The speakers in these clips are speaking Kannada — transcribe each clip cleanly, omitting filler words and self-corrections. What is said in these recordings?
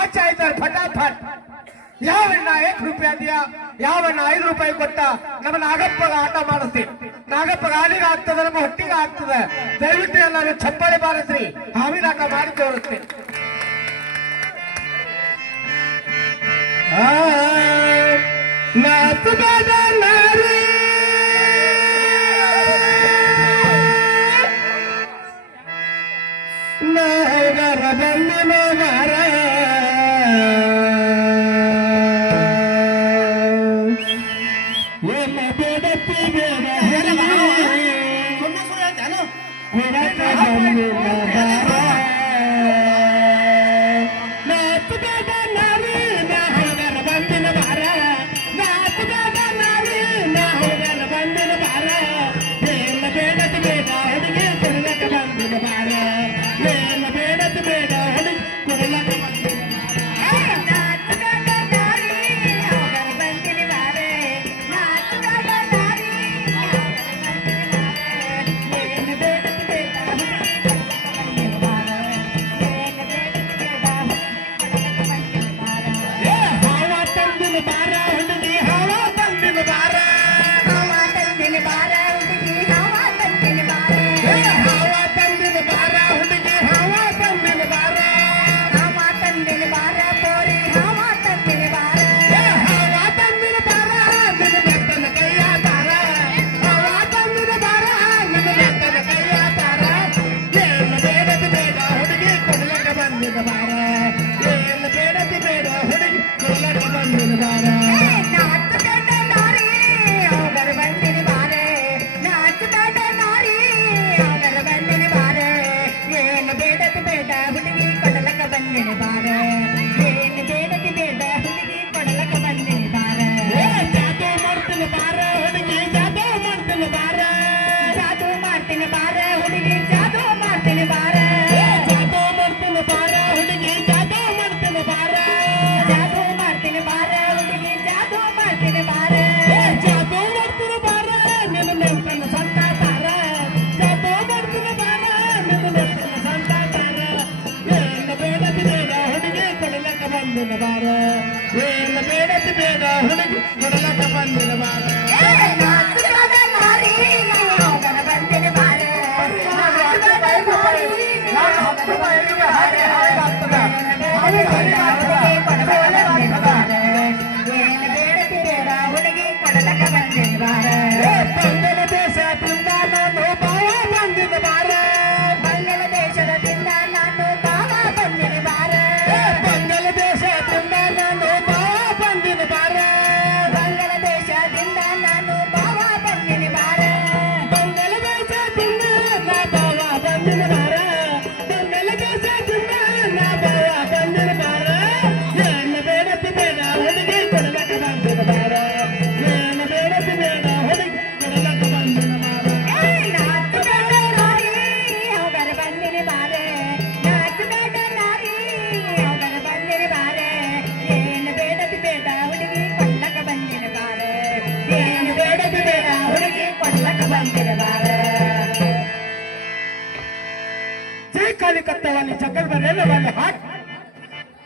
ಆಚೆ ಫಟಾಫಟ್ ಯಾವಣ್ಣ 1 ರೂಪಾಯಿ ದಿಯಾ ಯಾವಣ್ಣ 5 ರೂಪಾಯಿ ಕೊಟ್ಟ ನಮ್ಮ ನಾಗಪ್ಪಗ ಆಟ ಮಾಡಿಸ್ತೀವಿ. ನಾಗಪ್ಪಗ ಹಾಲಿಗೆ ಆಗ್ತದೆ, ನಮ್ಮ ಹೊಟ್ಟಿಗೆ ಆಗ್ತದೆ. ದಯವಿಟ್ಟು ಎಲ್ಲರೂ ಚಪ್ಪಾಳೆ ಬಾರಿಸ್ರಿ, ಹಾವಿನ ಆಟ ಮಾಡಿ ತೋರಿಸ್ತೀನಿ. ನಾತು ಬೇಡ ನಾರಿ ನಾಗರ ಬಂದಿನ ಮಾರ ಎಲ್ಲ ಬೇಡತ್ತಿ ಬೇಡ ನಾತು ಬೇಡ ನಾರಿ ನಾಗರ ಬಂದಿನ ಮಾರ ನಾತು ಬೇಡ ನಾರಿ ನಾಗರ ಬಂದಿನ ಮಾರ ಎಲ್ಲ ಬೇಡತ್ತಿ ಬೇಡ ಹುಡುಗಿ ಕೊಡಲಕ್ಕೆ ಬಂದಿನ ಮಾರ ಎಲ್ಲ ಬೇಡತ್ತಿ ಬೇಡ ಹುಡುಗಿ ಕೊಡಲಕ್ಕೆ ಬಂದಿನ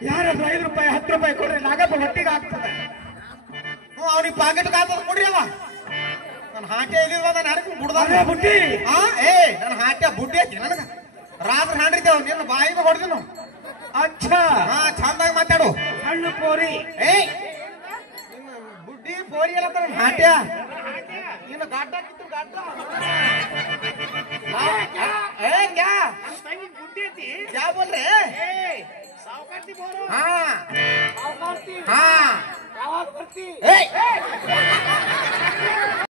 ಯಾರಾದ್ರೂ 5 ರೂಪಾಯಿ 10 ರೂಪಾಯಿ ಕೊಡ್ರಿ, ನಾಗಪ್ಪ ಹೊಟ್ಟಿಗೆ ಆಗ್ತದೆ. ಅವ್ನಿಗೆ ಪಾಕೆಟ್ ಕಾತದ ಕೊಡ್ರಿ. ಅವ ನನ್ನ ಹಾಟೆ ಎಲ್ಲಿರುವಾಗ ನಾನು ಬುಡ್ದ ಬುಟ್ಟಿ ನನ್ನ ಹಾಟೆ ಬುಡ್ಡಿ ಐತಿ ನನಗ ರಾತ್ರಿ ಹಾಂಡ್ರಿದ್ದೇವ್ ನಿನ್ನ ಬಾಯಿಗೆ ಹೊಡೆದಿನು. ಅಚ್ಚಾ ಚಂದಾಗಿ ಮಾತಾಡು. ಹಣ್ಣು ಪೋರಿ ಬುಡ್ಡಿ ಪೋರಿ ಎಲ್ಲ ನನ್ನ ಹಾಟ್ಯ ನಿನ್ನ ಗಾಡ್ಡ ಕಿತ್ತು ಗಾಡ್ಡ क्या बोल रहे हाँ हाँ